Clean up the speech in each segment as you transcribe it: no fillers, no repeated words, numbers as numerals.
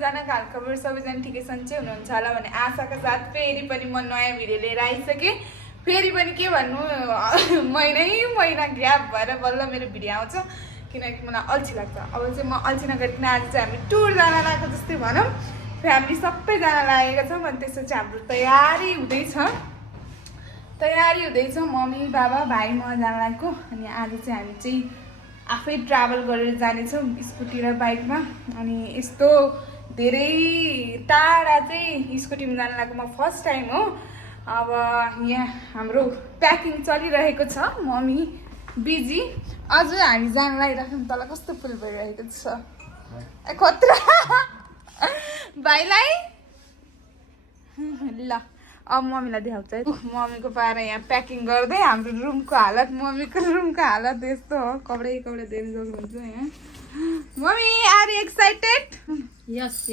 सबैजनाको हालखबर सबैजना ठिकै सन्चै हुनुहुन्छ होला भन्ने आशाका साथ फेरि पनि म नयाँ भिडियो लिएर आइसकेँ। फेरि पनि के भन्नु महिना ग्याप भएर बल्ल मेरो भिडियो आउँछ किनकि मलाई अल्छी लाग्छ। अब चाहिँ म अल्छी नगरिकन आज चाहिँ हामी टुर जान लागेको जस्तै भनौँ, फ्यामिली सबैजना लागेको छौँ अनि त्यसो चाहिँ हाम्रो तयारी हुँदैछ। मम्मी बाबा भाइ म जान लागेको। अनि आज चाहिँ हामी चाहिँ आफै ट्राभल गरेर जानेछौँ स्कुटी र बाइकमा। अनि यस्तो धेरै टाढा चाहिँ स्कुटीमा जान लागेको म फर्स्ट टाइम हो। अब यहाँ हाम्रो प्याकिङ चलिरहेको छ, मम्मी बिजी। अझ हामी जान लागिराख्यौँ तल कस्तो फुल भइरहेको छ खतरा भाइलाई। ल अब मम्मीलाई देखाउँछ है। मम्मीको पाएर यहाँ प्याकिङ गर्दै हाम्रो रुमको हालत, मम्मीको रुमको हालत यस्तो हो। कपडै देख्न सक्नुहुन्छ यहाँ। Mummy are you excited? Yes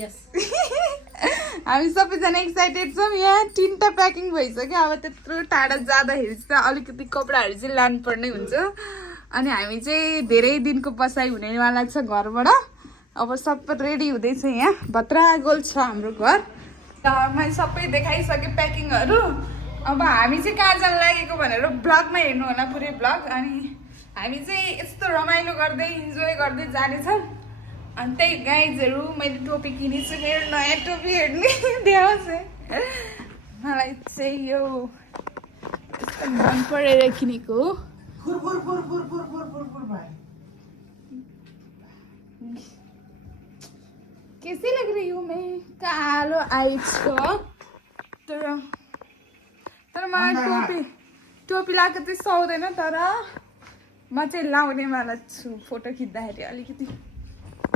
हामी सबैजना एक्साइटेड छौँ। यहाँ 3टा प्याकिङ भइसक्यो। अब त्यत्रो टाढा जाँदाखेरि चाहिँ अलिकति कपडाहरू चाहिँ लानुपर्ने हुन्छ। अनि हामी चाहिँ धेरै दिनको बसाइ हुनेवाला छ घरबाट। अब सबै रेडी हुँदैछ। यहाँ भत्रागोल छ हाम्रो घर। मैले सबै देखाइसकेँ प्याकिङहरू। अब हामी चाहिँ कहाँ जान लागेको भनेर ब्लगमा हेर्नु होला पुरै ब्लग। अनि हामी चाहिँ यस्तो रमाइलो गर्दै इन्जोय गर्दै जानेछौँ। अनि त्यही गाइजहरू मैले टोपी किनेछु, मेरो नयाँ टोपी हेर्ने देखाउँछ। मलाई चाहिँ यो मन परेर किनेको हो। कैसी लग रही हूँ मैं? कालो आइस को तर मलाई टोपी लगाएको चाहिँ सुहाउँदैन। तर म चाहिँ लाउनेवाला छु। फोटो खिच्दाखेरि अलिकति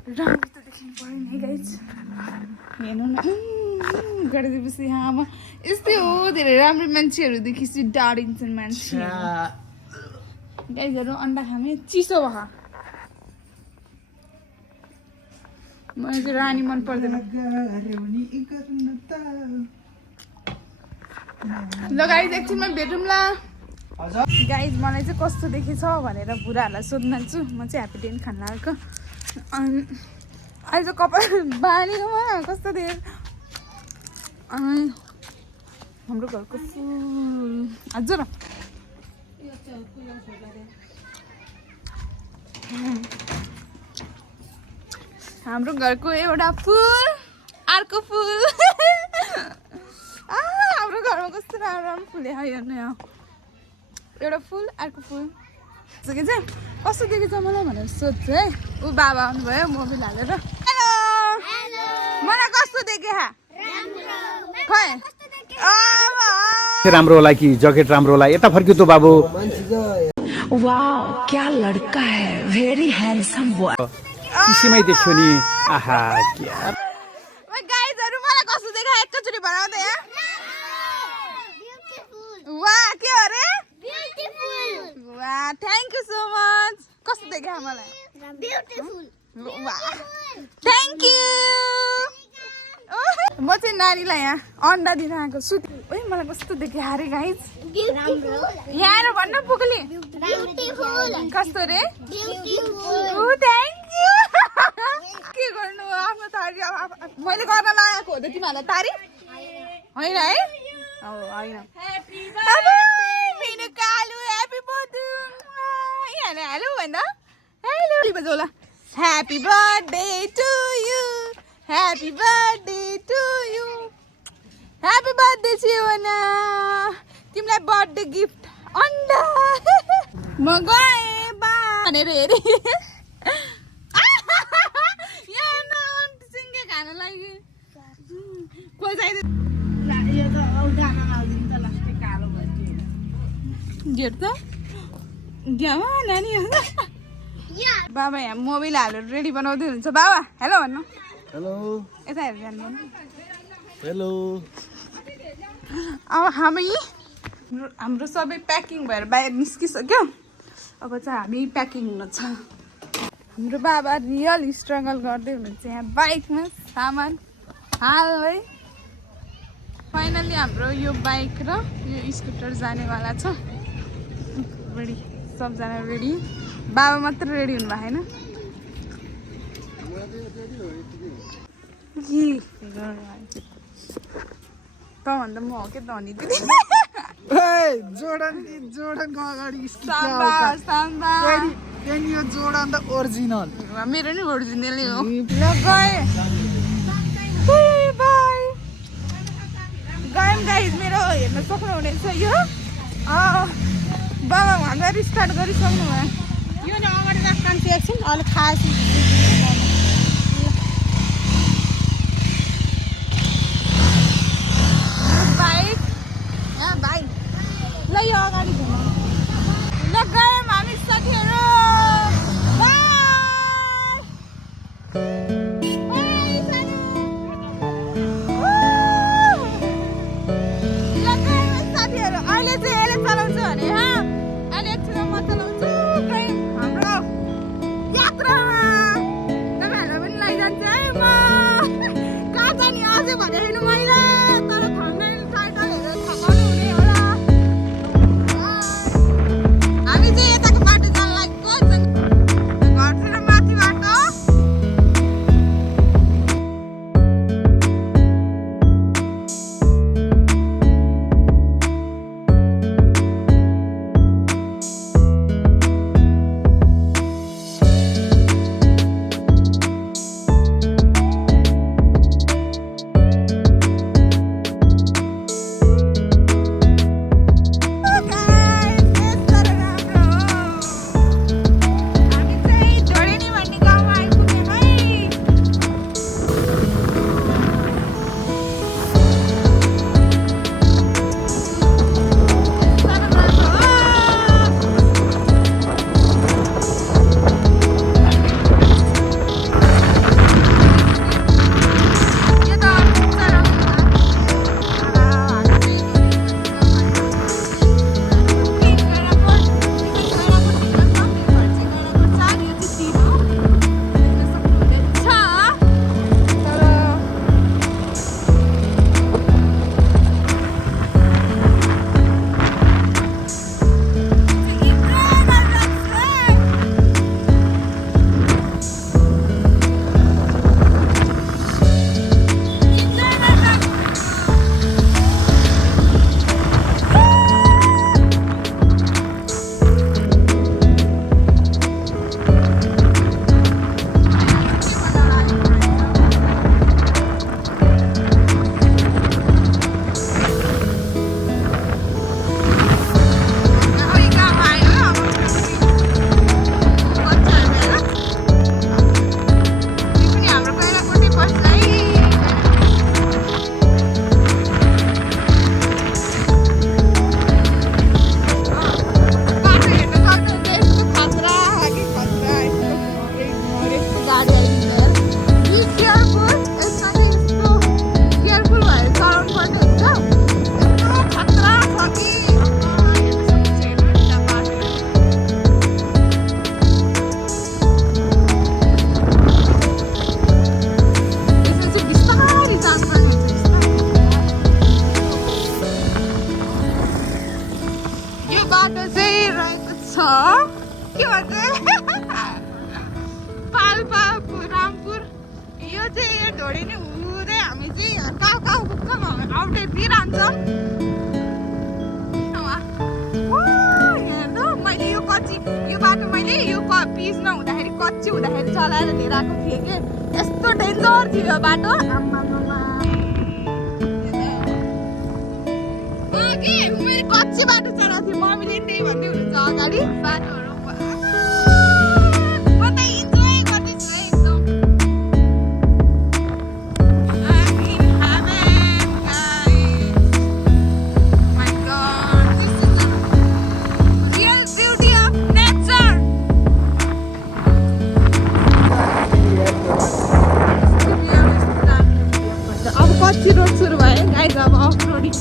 राम्रो त देख्नु पऱ्यो नि गाइज। हेर्नु न गरिदिएपछि आमा यस्तै हो। धेरै राम्रो मान्छेहरू देखिछु डाडिन्छन् मान्छेहरू। गाइजहरू अन्डा खाने चिसो भयो। मलाई चाहिँ रानी मन पर्दैन। ल गाइज एकछिनमा भेटौँला। गाइज मलाई चाहिँ कस्तो देखेछ भनेर बुढाहरूलाई सोध्छु। म चाहिँ ह्याप्पी डेन खान लागेको। अनि अहिले चाहिँ कपाल बालेकोमा कस्तो देखेछ। अनि हाम्रो घरको फुल हजुर हाम्रो घरको एउटा फुल अर्को फुल। हाम्रो घरमा कस्तो राम्रो फुल हेर्नु यहाँ। एउटा फुल अर्को फुल के चाहिँ कस्तो देखेछ मलाई भनेर सोध्छु है। ऊ बाबा आउनुभयो मोबाइल हालेर। हेलो मलाई कस्तो देखे खै राम्रो होला कि जकेट राम्रो होला? यता फर्क्यो त बाबु। वाओ क्या लड़का है, भेरी ह्यान्डसम बॉय। किसिमै देख्यो नि। आहा क्या गाइजहरु मलाई कस्तो देखा एकैचोटी बनाउँदै यहाँ। वाह के अरे ब्युटीफुल। वाह थ्यांक यू सो मच। कस्तो देखा मलाई? ब्युटीफुल। वाह थ्यांक यू। म चाहिँ नानीलाई यहाँ अन्डा दिन आएको छु। ओइ मलाई कस्तो देखा अरे गाइज? यहाँ भन्न पुग्ली कस्तो रे? ब्युटीफुल। Thank you. के गर्नु आफ्नो तारिफ मैले गर्न लागेको हो त तिमीहरूलाई तारिफ होइन है? होइन। मेरो कालु ह्यापी बर्थडे। यहाँले हेलो भन। हेलो बजाउला। Happy birthday to you, happy birthday to you, happy birthday Jeevana. तिमीलाई बर्थडे गिफ्ट अन्डा। म गएँ बा भनेर हेरे सिङ्गे खान लागि कोही चाहिँदैन। नानी बाबा यहाँ मोबाइल हालेर रेडी बनाउँदै हुन्छ। बाबा हेलो भन्नु। हेलो यता हेरेर जानु। हेलो। अब हाम्रो सबै प्याकिङ भएर बाहिर निस्किसक्यो। अब चाहिँ हामी प्याकिङ हुन छ। हाम्रो बाबा रियल स्ट्रगल गर्दै हुनुहुन्छ यहाँ बाइकमा सामान हाल्दै। फाइनली हाम्रो यो बाइक र यो स्कुटर जानेवाला छ। रेडी सबजना रेडी। बाबा मात्र रेडी हुनुभएको होइन। तँभन्दा म हो क्या धनी दिदी जोर्डनको अगाडि साम्बा साम्बा यो जोर्डन त ओरिजिनल मेरो नि ओरिजिनलै हो ल गएँ बाई गयौँ गाइज मेरो हेर्न सक्नुहुनेछ यो बाबा हामीलाई रिस्टार्ट गरिसक्नु भयो यो नि अगाडि राख्नु एकछिन अलिक खास बाइक बाइक ल यो अगाडि घुम ल गयौँ हामी साथीहरू साथीहरू अहिले चाहिँ यसले चलाउँछ भने अहिले एकछिनमा म चलाउँछु गयौँ हाम्रो यात्रामा तपाईँहरूलाई पनि लैजान्छ है म कहाँ जाने अझै भनेर मैले तर थम्नेल टाइटलहरू थकाउनु हुने होला हामी चाहिँ यताको बाटो जान लागेको घरतिर माथि बाटो बाटो चाहिँ रहेको छ के भन्छ पाल्पाको रामपुर यो चाहिँ यो ढोडी नै हुँदै हामी चाहिँ कहाँ कहाँ पुग्छौँ आउटतिर हान्छौँ हेर्नु मैले यो कच्ची यो बाटो मैले यो पिच नहुँदाखेरि कच्ची हुँदाखेरि चलाएर लिएर आएको थिएँ कि यस्तो डेन्जर थियो यो बाटो मैले कच्ची बाटो चलाएको थिएँ मम्मीले त्यही भन्दै हुनुहुन्छ अगाडि बाटोहरू म त इन्जोय गर्दैछु है एकदम My God, this is the real beauty of nature. अब कच्ची रोड सुरु भयो गाइस अब अफ रोडिङ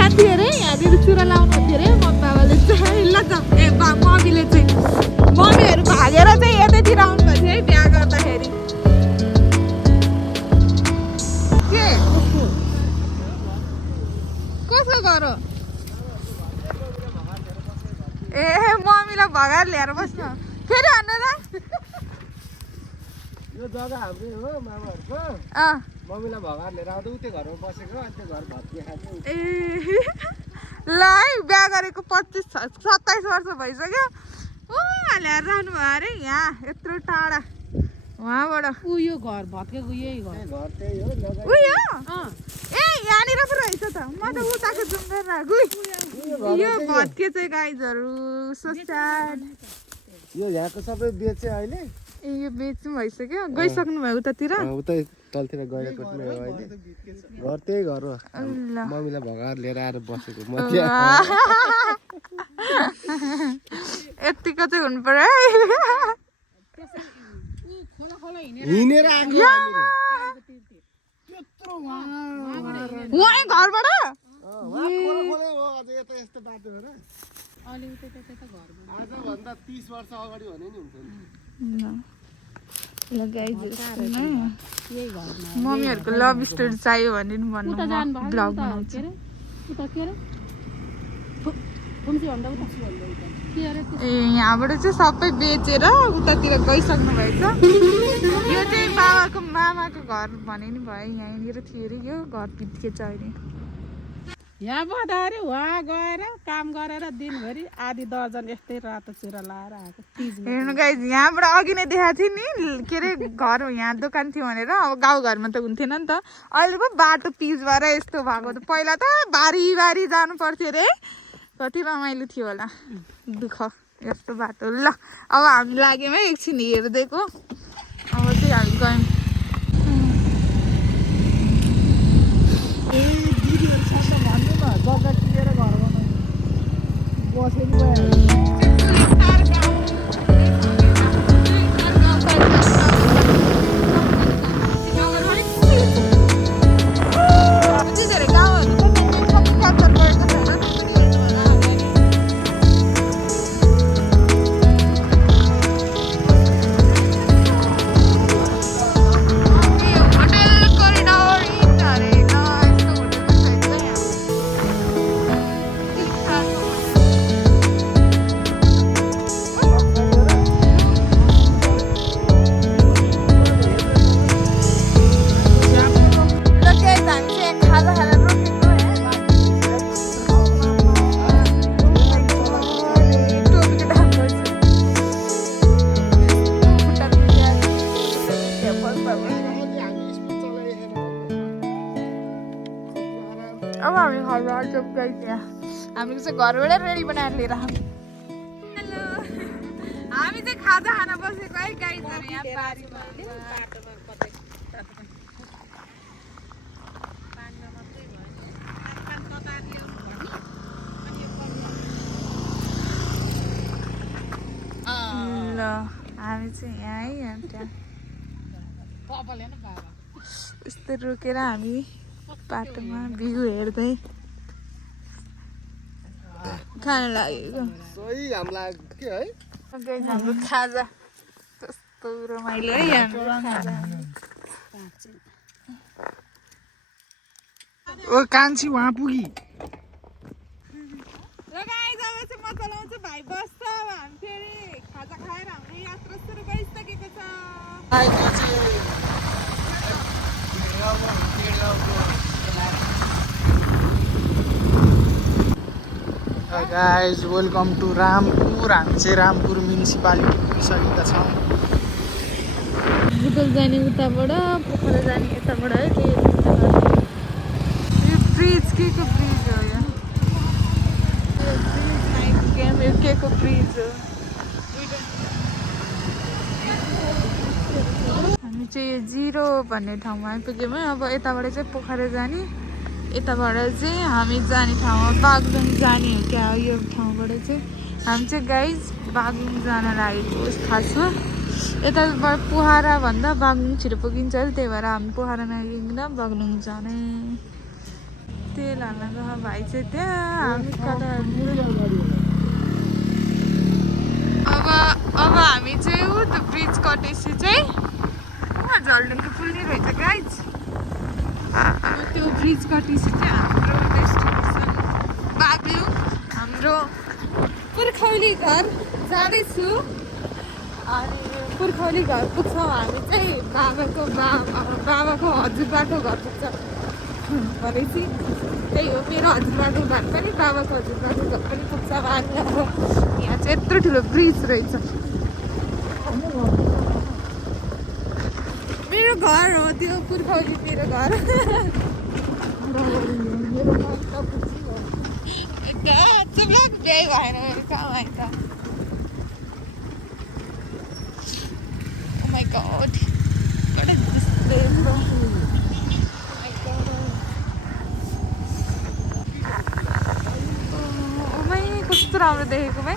खान्थ्यो अरे यहाँनिर चुरा लाउनु थियो अरे मम्मी बाबाले चाहिँ ल त मम्मीले चाहिँ मम्मीहरू भागेर चाहिँ यतैतिर आउनुभएको थियो है बिहा गर्दाखेरि के कसो गर ए मम्मीलाई भगाएर ल्याएर बस्नु फेरि हान्नु र यो जग्गा हाम्रै हो मामाहरूको मम्मीलाई भगाएर लिएर आउँदा उतै घरमा बसेको अनि त्यो घर भत्किए खान्छ ए ल है बिहा गरेको 25-27 वर्ष भइसक्यो ल्याएर राख्नु भयो अरे यहाँ यत्रो टाढा उहाँबाट यो घर भत्केको यही घर घर त्यही हो जग्गा उयो ए यहाँनिर पो रहेछ त म त उताको सुन्दर राखु यो भत्के चाहिँ गाइजहरू सो स्याड यो यहाँको सबै बेचे अहिले ए यो बेच्नु भइसक्यो गइसक्नु भयो उतातिर उतै तलतिर गएको हो अहिले घर त्यही घर हो ल मम्मीलाई भगाएर लिएर आएर बसेको म यतिको चाहिँ हुनु पर्यो है हिँडेर आएको वहीँ घरबाट यस्तो बाटो हो र आजभन्दा 30 वर्ष अगाडि भने नि हुन्छ नि मम्मीहरूको लभ स्टोरी चाहियो भने नि भन्नु ब्लग बनाउँछु ए यहाँबाट चाहिँ सबै बेचेर उतातिर गइसक्नु भएछ यो चाहिँ बाबाको मामाको घर भने नि भयो यहीँनिर थियो अरे यो घर भित्के छ अहिले यहाँ बस्दाखेरि उहाँ गएर काम गरेर दिनभरि आधी दर्जन यस्तै रातो चुरा लाएर आएको हेर्नु गाइज यहाँबाट अघि नै देखाएको थियो नि के अरे घर यहाँ दोकान थियो भनेर अब गाउँघरमा त हुन्थेन नि त अहिले पो बाटो पिच भएर यस्तो भएको त पहिला त बारी बारी जानु पर्थ्यो अरे कति रमाइलो थियो होला दुःख यस्तो बाटो ल अब हामी लाग्यौँ है एकछिन हेरिदिएको अब चाहिँ हामी गयौँ जग्गा किनेर घर बनाउनु बसेको भयो अब हामी घरबाट चाहिँ हामीले चाहिँ घरबाटै रेडी बनाएर लिएर हेलो हामी चाहिँ खाजा खान बसेको है गाइजहरू यहाँ बारीमा ल हामी चाहिँ यहाँ है त्यहाँ यस्तो रोकेर हामी बाटोमा भ्यू हेर्दै खान लागेको सही हामीलाई के है हाम्रो खाजा कस्तो रमाइलो है हाम्रो खाजा ओ कान्छी वहाँ पुगी ल गाइस अब चाहिँ म चलाउँछु भाइ बस्छ अब हामी फेरि खाजा खाएर हाम्रो यात्रा सुरु गरिसकेको छ गाइज वेलकम टु रामपुर हामी चाहिँ रामपुर म्युनिसिपालिटी पुगिसकेका छौँ बुटोल जाने उताबाट पोखरा जाने यताबाट है यो ब्रिज के को ब्रिज हो यो के को ब्रिज हो हामी चाहिँ जिरो भन्ने ठाउँमा आइपुग्यौँ है अब यताबाट चाहिँ पोखरा जाने यताबाट चाहिँ हामी जाने ठाउँमा बागलुङ जाने हो क्या यो ठाउँबाट चाहिँ हामी चाहिँ गाइज बागलुङ जान लागेको खासमा यताबाट पोखरा भन्दा बागलुङ छिटो पुगिन्छ त्यही भएर हामी पोखरा नगिकन बागलुङ जाने तेल हाल्न गयो भाइ चाहिँ त्यहाँ हामी कता अब हामी चाहिँ ऊ त्यो ब्रिज कटेपछि चाहिँ झल्डुङको पुल नि रहेछ गाइज त्यो ब्रिज कटेपछि चाहिँ हाम्रो डेस्टिनेसन बाग्लुङ हाम्रो पुर्खौली घर जाँदैछु अनि पुर्खौली घर पुग्छौँ हामी चाहिँ बाबाको हजुरबाको घर पुग्छ भनेपछि त्यही हो मेरो हजुरबाको घर पनि बाबाको हजुरबाको घर पनि पुग्छ अनि अब यहाँ चाहिँ यत्रो ठुलो ब्रिज रहेछ मेरो घर हो त्यो पुर्खौली मेरो घर चुप्लाक बिहे भएन मेरो काम आयो त Oh my god. What is this place, bro? Oh my, कस्तो राम्रो देखेको भाइ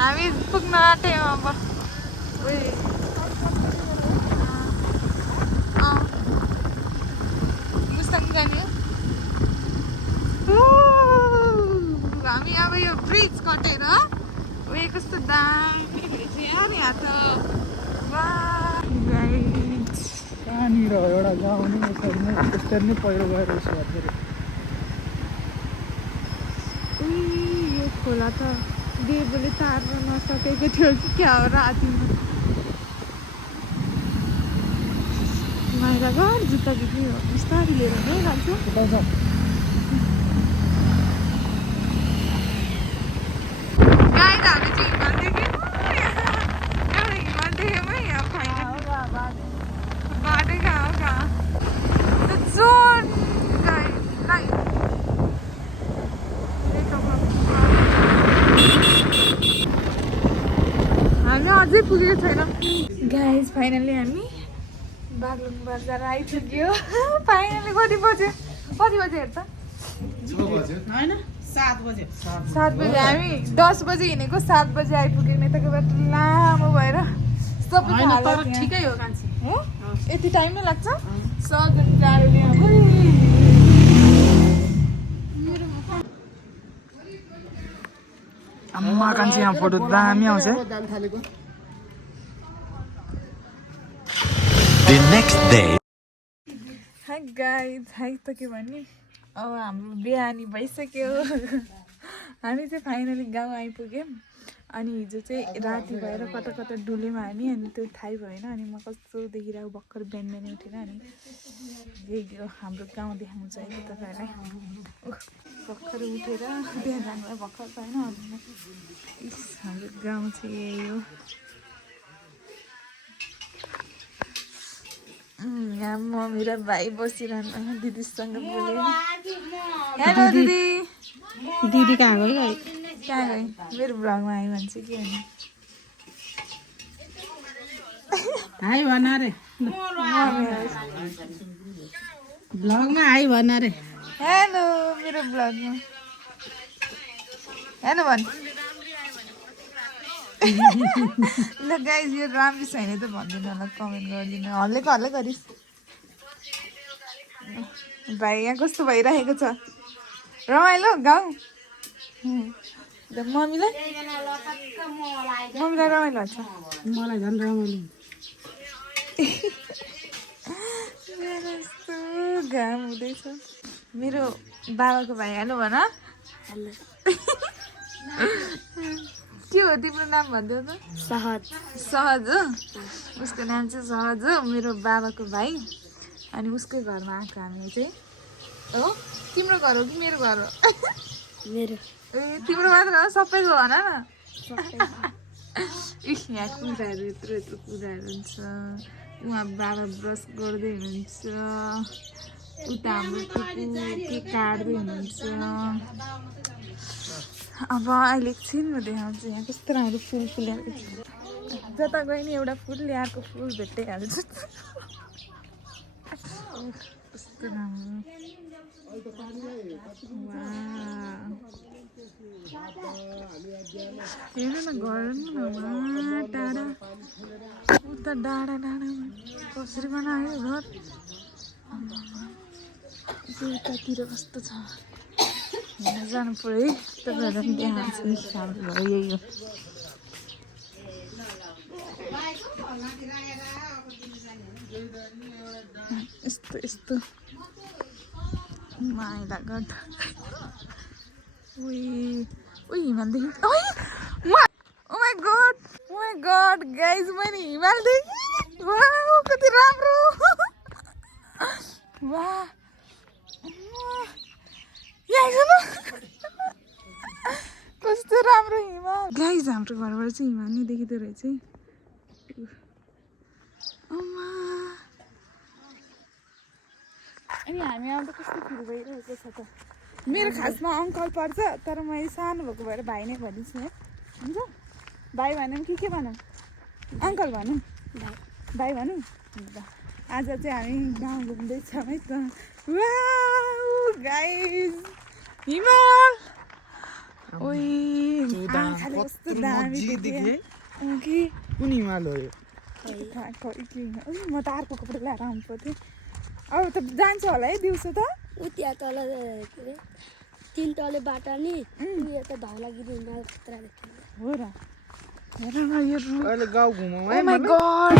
हामी पुग्न आँट्यौँ अब मुस्ताङ जाने हामी अब यो ब्रिज कटेर उयो कस्तो दामी रहेछ यार यहाँ त कहाँनिर एउटा गाउँ नि यसरी नै पहिरो गएर यसो हेर्दै यो खोला त देवले तार्न नसकेको थियो कि क्या हो रातिमा माइला घर जुत्ता बिक्री हो बिस्तारै लिएर नै जान्छु गाई त हामी चाहिँ हिमाल देख्यौँ एउटा हिमाल देख्यौँ है यहाँ बाटो कहाँ हो कहाँ जोन गाई हामी अझै पुगेको छैनौँ गाइज फाइनली हामी बाग्लुङ बजार आइपुग्यो फाइनली कति बजे हेर्छ होइन 7 बजे 7 बजे हामी 10 बजे हिँडेको 7 बजे आइपुग्यो यताको बाटो लामो भएर सबै ठिकै हो कान्छी हो यति टाइम नै लाग्छ सजन टाढोले आम्मा कान्छी यहाँ फोटो दामी आउँछ The next day. Hi guys high त के भन्ने अब हाम्रो बिहानी भइसक्यो हामी चाहिँ फाइनली गाउँ आइपुग्यौँ अनि हिजो चाहिँ राति भएर कता कता डुल्यौँ हामी अनि त्यो थाहै भएन अनि म कस्तो देखिरहेको भर्खर बिहान उठेन अनि यही हो हाम्रो गाउँ देखाउँछ है तपाईँहरूलाई भर्खर उठेर बिहान जानुभयो भर्खर त होइन हाम्रो गाउँ चाहिँ यही हो यहाँ मम्मी र भाइ बसिरहनु दिदीसँग बोल्यो हेलो दिदी दिदी कहाँ गयो कहाँ गएँ मेरो भ्लगमा आयो भन्छ कि अनि हाई भन रे भ्लगमा हाई भन रे हेलो मेरो भ्लगमा हेलो भन् ल गाइज यो राम्रो छैन त भनिदिनु होला कमेन्ट गरिदिनु हल्लेको हल्लै गरिस् भाइ यहाँ कस्तो भइरहेको छ रमाइलो गाउँ मम्मीलाई रमाइलो हुन्छ मलाई झन् रमाइलो यस्तो घाम हुँदैछ मेरो बाबाको भाइ हेलो भन के हो तिम्रो नाम भन्थ्यो त सहज हो उसको नाम चाहिँ सहज हो मेरो बाबाको भाइ अनि उसकै घरमा आएको हामी चाहिँ हो तिम्रो घर हो कि मेरो घर हो मेरो ए तिम्रो मात्र हो सबैको भन न यहाँ कुराहरू यत्रो यत्रो कुराहरू हुन्छ उहाँ बाबा ब्रस गर्दै हुनुहुन्छ उता हाम्रो कुकुर के काट्दै हुनुहुन्छ अब अहिले एकछिन म देखाउँछु यहाँ कस्तो राम्रो फुल फुलेको छ जता गए नि एउटा फुल ल्याएको फुल भेट्टाइहाल्छ कस्तो राम्रो हेर्नु न घर टाढा उता डाँडा डाँडामा कसरी बनायो घर उतातिर कस्तो छ हेर्न जानु पऱ्यो है तपाईँहरू पनि त्यहाँ हाम्रो घर यही हो यस्तो यस्तो माइला गड उही हिमाल देखेँ ओ माई गड गाइज मैले हिमाल देखेँ वाह कति राम्रो वाह कस्तो राम्रो हिमाल गाइज हाम्रो घरबाट चाहिँ हिमाल नै देखिँदो रहेछ है अनि हामी अब कस्तो फिल भइरहेको छ त मेरो खासमा अङ्कल पर्छ तर मैले सानो भएको भएर भाइ नै भनिस् है हुन्छ भाइ भनौँ के भनौँ अङ्कल भनौँ भाइ भनौँ आज चाहिँ हामी गाउँ घुम्दैछौँ है त गाइज हिमाल आँखाले कस्तो दामी देखेँ कि कुन हिमाल हो यो म त अर्को कपडा ल्याएर आउनु पर्थ्यो अब त जान्छ होला है दिउँसो त ऊ त्यहाँ तल के अरे 3 तले बाटा नि यता धौलागिरी हिमाल खतरा देख्छ हो र हेर न यो अहिले गाउँ घुमौँ ओ माई गॉड